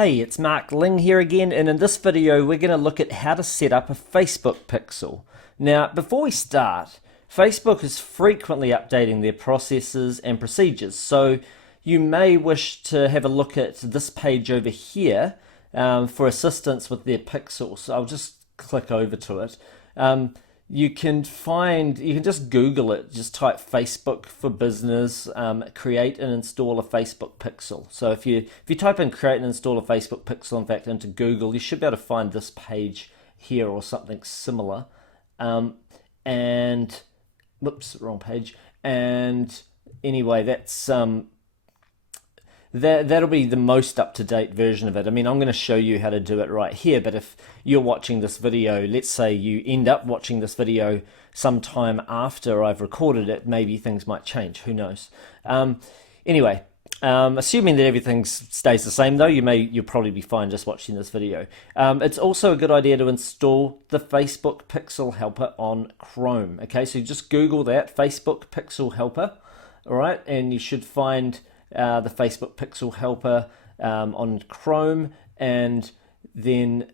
Hey, it's Mark Ling here again, and in this video we're going to look at how to set up a Facebook pixel. Now, before we start, Facebook is frequently updating their processes and procedures, so you may wish to have a look at this page over here for assistance with their pixel. So I'll just click over to it. You can just Google it, just type Facebook for business, create and install a Facebook pixel. So if you type in create and install a Facebook pixel, in fact, into Google, you should be able to find this page here or something similar. And, whoops, wrong page. And anyway, that'll be the most up-to-date version of it. I mean, I'm going to show you how to do it right here, but if you're watching this video, let's say you end up watching this video sometime after I've recorded it, maybe things might change, who knows. Anyway, assuming that everything stays the same though, you'll probably be fine just watching this video. It's also a good idea to install the Facebook Pixel Helper on Chrome. Okay, so you just Google that, Facebook Pixel Helper, all right, and you should find the Facebook Pixel Helper on Chrome, and then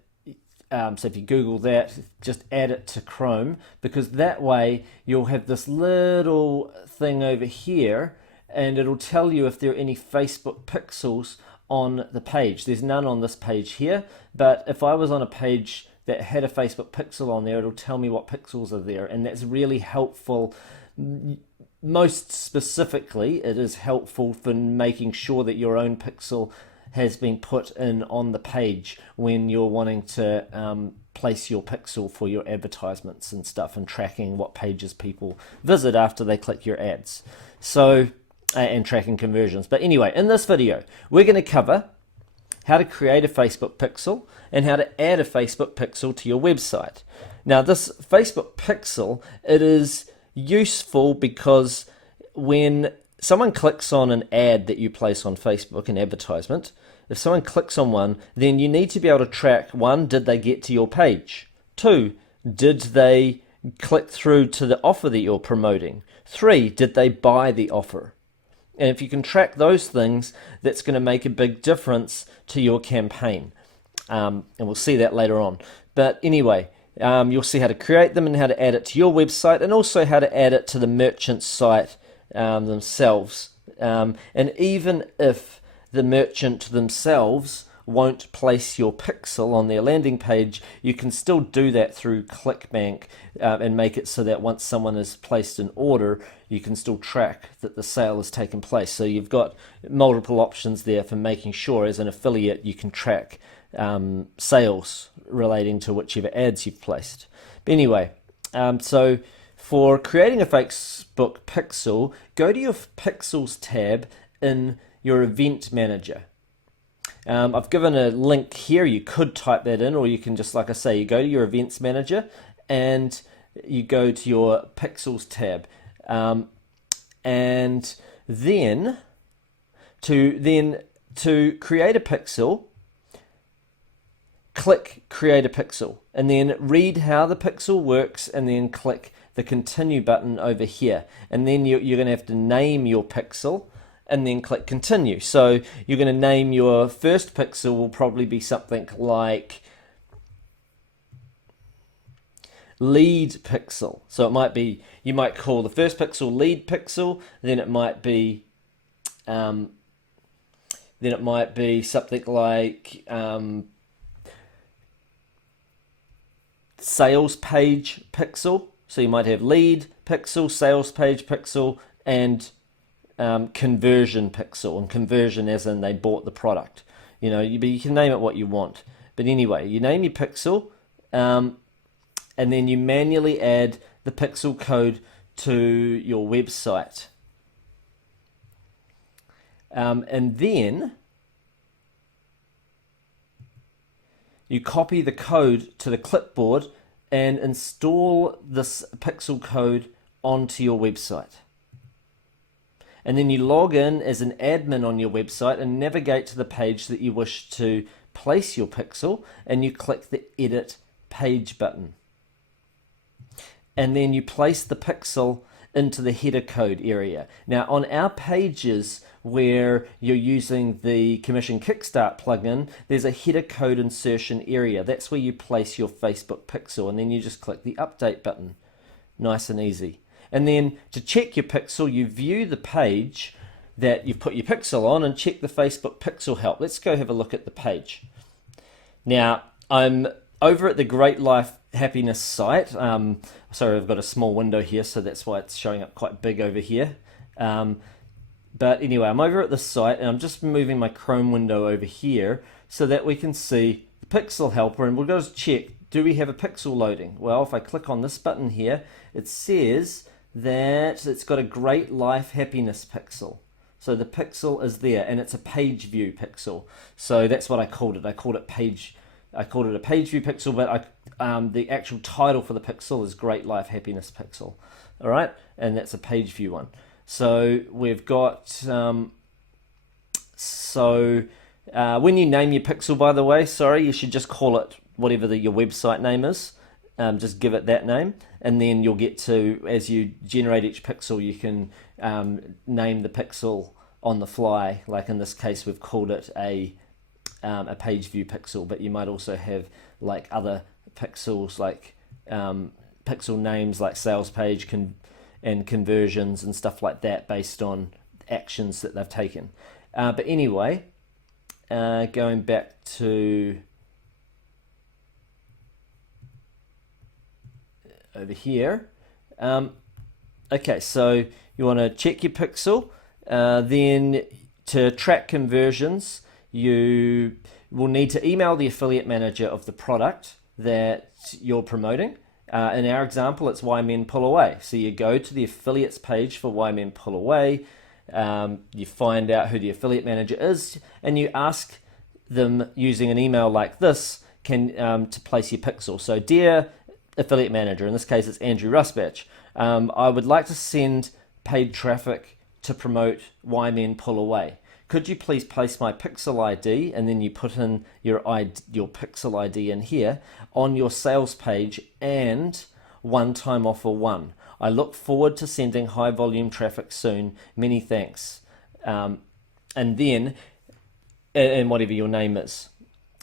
so if you Google that, just add it to Chrome, because that way you'll have this little thing over here and it'll tell you if there are any Facebook pixels on the page. There's none on this page here, but if I was on a page that had a Facebook pixel on there, it'll tell me what pixels are there, and that's really helpful. Most specifically, it is helpful for making sure that your own pixel has been put in on the page when you're wanting to place your pixel for your advertisements and stuff, and tracking what pages people visit after they click your ads. So, and tracking conversions. But anyway, in this video, we're going to cover how to create a Facebook pixel and how to add a Facebook pixel to your website. Now, this Facebook pixel, it is useful because when someone clicks on an ad that you place on Facebook, an advertisement, if someone clicks on one, then you need to be able to track, one, did they get to your page? Two, did they click through to the offer that you're promoting? Three, did they buy the offer? And if you can track those things, that's going to make a big difference to your campaign. And we'll see that later on. But anyway, you'll see how to create them and how to add it to your website, and also how to add it to the merchant site themselves. And even if the merchant themselves won't place your pixel on their landing page, you can still do that through ClickBank and make it so that once someone has placed an order, you can still track that the sale has taken place. So you've got multiple options there for making sure as an affiliate you can track sales relating to whichever ads you've placed. But anyway, so for creating a Facebook pixel, go to your Pixels tab in your Event Manager. I've given a link here. You could type that in, or you can just, like I say, you go to your Events Manager and you go to your Pixels tab, and then to create a pixel, click Create a Pixel, and then read how the pixel works, and then click the Continue button over here, and then you're going to have to name your pixel, and then click Continue. So you're going to name your first pixel will probably be something like Lead Pixel. So it might be, you might call the first pixel Lead Pixel, then it might be something like Sales Page Pixel. So you might have Lead Pixel, Sales Page Pixel, and Conversion Pixel, and conversion as in they bought the product. You know, you can name it what you want. But anyway, you name your pixel, and then you manually add the pixel code to your website. And then you copy the code to the clipboard and install this pixel code onto your website. And then you log in as an admin on your website and navigate to the page that you wish to place your pixel, and you click the Edit Page button. And then you place the pixel into the header code area. Now on our pages, where you're using the Commission Kickstart plugin, there's a header code insertion area. That's where you place your Facebook pixel, and then you just click the update button. Nice and easy. And then to check your pixel, you view the page that you've put your pixel on and check the Facebook pixel help. Let's go have a look at the page. Now, I'm over at the Great Life Happiness site. Sorry, I've got a small window here, so that's why it's showing up quite big over here. But anyway, I'm over at the site, and I'm just moving my Chrome window over here so that we can see the pixel helper, and we'll go check, do we have a pixel loading? Well, if I click on this button here, it says that it's got a Great Life Happiness pixel. So the pixel is there, and it's a page view pixel. So that's what I called it. I called it a page view pixel, but the actual title for the pixel is Great Life Happiness pixel. All right, and that's a page view one. So we've got when you name your pixel, by the way, sorry, you should just call it whatever your website name is. Just give it that name, and then you'll get to, as you generate each pixel, you can name the pixel on the fly. Like in this case, we've called it a page view pixel, but you might also have like other pixels, like pixel names like sales page and conversions and stuff like that, based on actions that they've taken. But anyway, going back to over here. Okay, so you want to check your pixel. Then to track conversions, you will need to email the affiliate manager of the product that you're promoting. In our example, it's Why Men Pull Away. So you go to the affiliates page for Why Men Pull Away. You find out who the affiliate manager is, and you ask them using an email like this to place your pixel. So, dear affiliate manager, in this case it's Andrew Rusbatch, I would like to send paid traffic to promote Why Men Pull Away. Could you please place my pixel ID, and then you put in your pixel ID in here, on your sales page, and one-time offer 1. I look forward to sending high volume traffic soon. Many thanks. And then, and whatever your name is.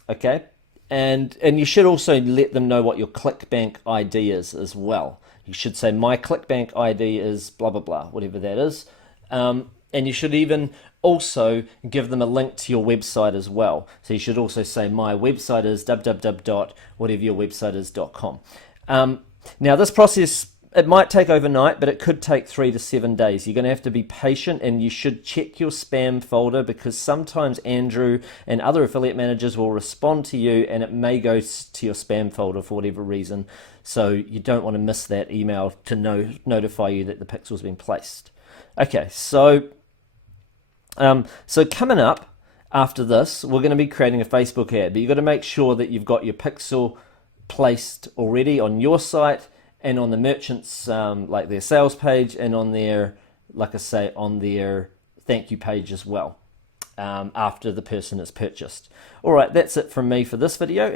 Okay? And you should also let them know what your ClickBank ID is as well. You should say, my ClickBank ID is blah, blah, blah, whatever that is. And you should even also give them a link to your website as well. So you should also say, my website is www.whateveryourwebsiteis.com. Now this process, it might take overnight, but it could take 3 to 7 days. You're going to have to be patient, and you should check your spam folder, because sometimes Andrew and other affiliate managers will respond to you, and it may go to your spam folder for whatever reason. So you don't want to miss that email to notify you that the pixel's been placed. Okay, so coming up after this, we're going to be creating a Facebook ad, but you've got to make sure that you've got your pixel placed already on your site and on the merchants, like their sales page, and on their, like I say, on their thank you page as well, after the person has purchased. All right, that's it from me for this video.